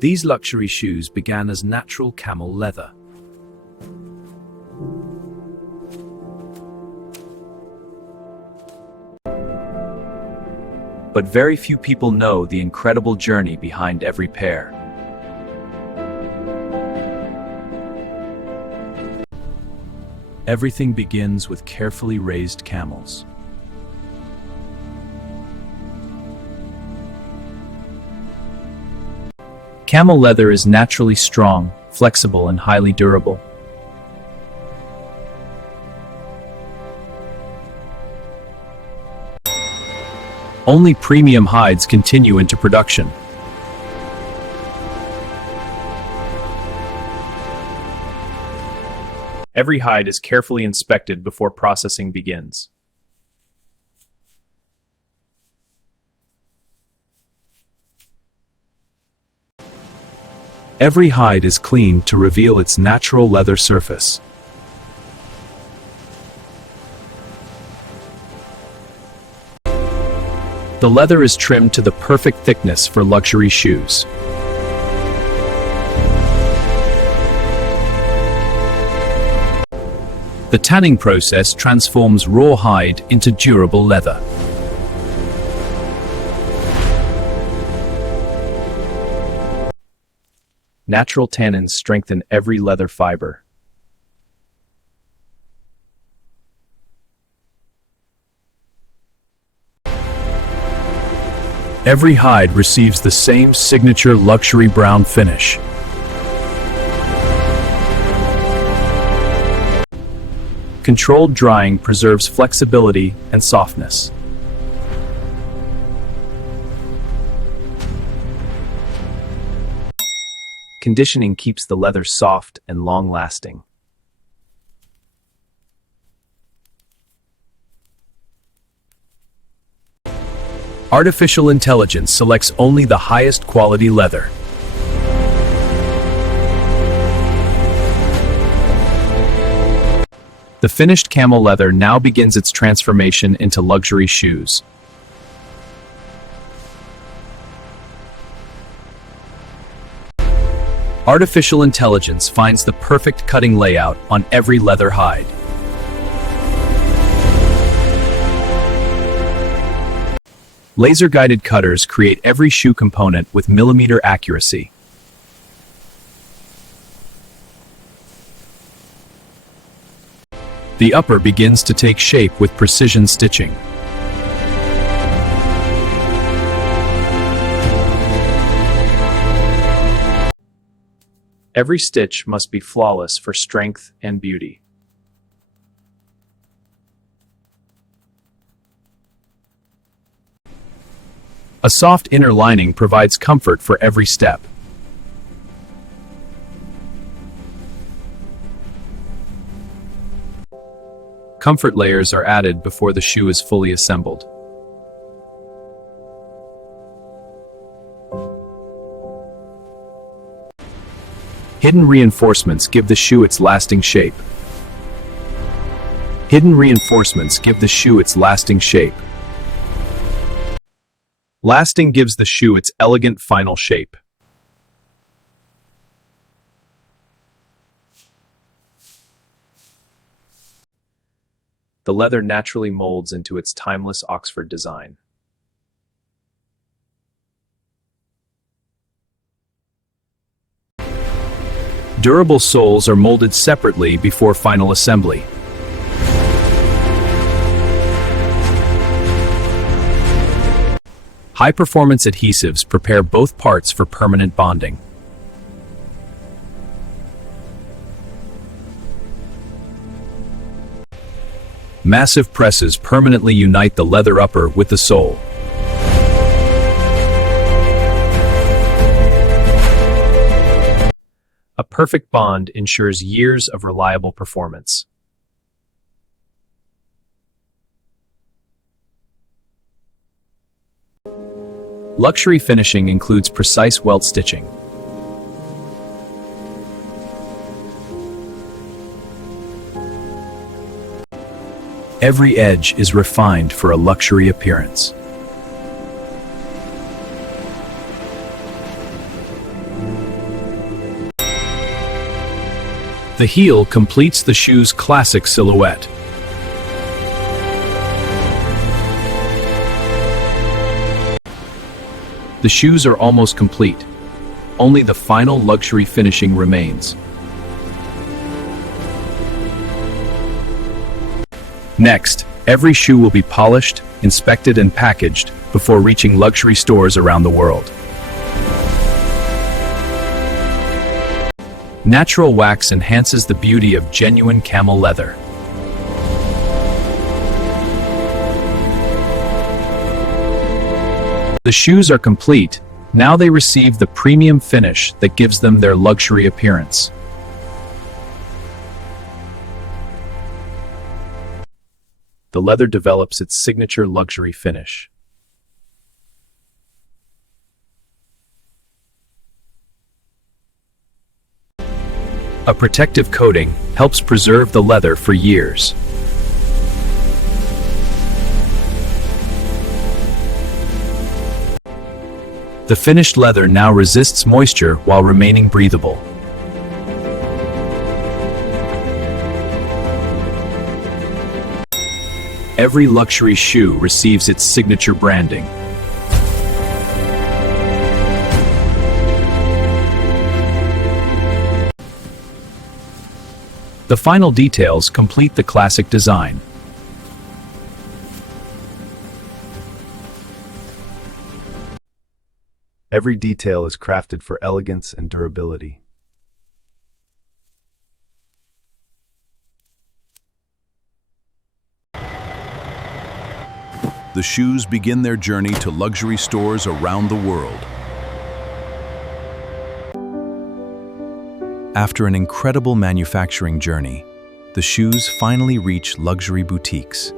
These luxury shoes began as natural camel leather. But very few people know the incredible journey behind every pair. Everything begins with carefully raised camels. Camel leather is naturally strong, flexible, and highly durable. Only premium hides continue into production. Every hide is carefully inspected before processing begins. Every hide is cleaned to reveal its natural leather surface. The leather is trimmed to the perfect thickness for luxury shoes. The tanning process transforms raw hide into durable leather. Natural tannins strengthen every leather fiber. Every hide receives the same signature luxury brown finish. Controlled drying preserves flexibility and softness. Conditioning keeps the leather soft and long-lasting. Artificial intelligence selects only the highest quality leather. The finished camel leather now begins its transformation into luxury shoes. Artificial intelligence finds the perfect cutting layout on every leather hide. Laser-guided cutters create every shoe component with millimeter accuracy. The upper begins to take shape with precision stitching. Every stitch must be flawless for strength and beauty. A soft inner lining provides comfort for every step. Comfort layers are added before the shoe is fully assembled. Hidden reinforcements give the shoe its lasting shape. Hidden reinforcements give the shoe its lasting shape. Lasting gives the shoe its elegant final shape. The leather naturally molds into its timeless Oxford design. Durable soles are molded separately before final assembly. High-performance adhesives prepare both parts for permanent bonding. Massive presses permanently unite the leather upper with the sole. A perfect bond ensures years of reliable performance. Luxury finishing includes precise welt stitching. Every edge is refined for a luxury appearance. The heel completes the shoe's classic silhouette. The shoes are almost complete. Only the final luxury finishing remains. Next, every shoe will be polished, inspected, and packaged before reaching luxury stores around the world. Natural wax enhances the beauty of genuine camel leather. The shoes are complete. Now they receive the premium finish that gives them their luxury appearance. The leather develops its signature luxury finish. A protective coating helps preserve the leather for years. The finished leather now resists moisture while remaining breathable. Every luxury shoe receives its signature branding. The final details complete the classic design. Every detail is crafted for elegance and durability. The shoes begin their journey to luxury stores around the world. After an incredible manufacturing journey, the shoes finally reach luxury boutiques,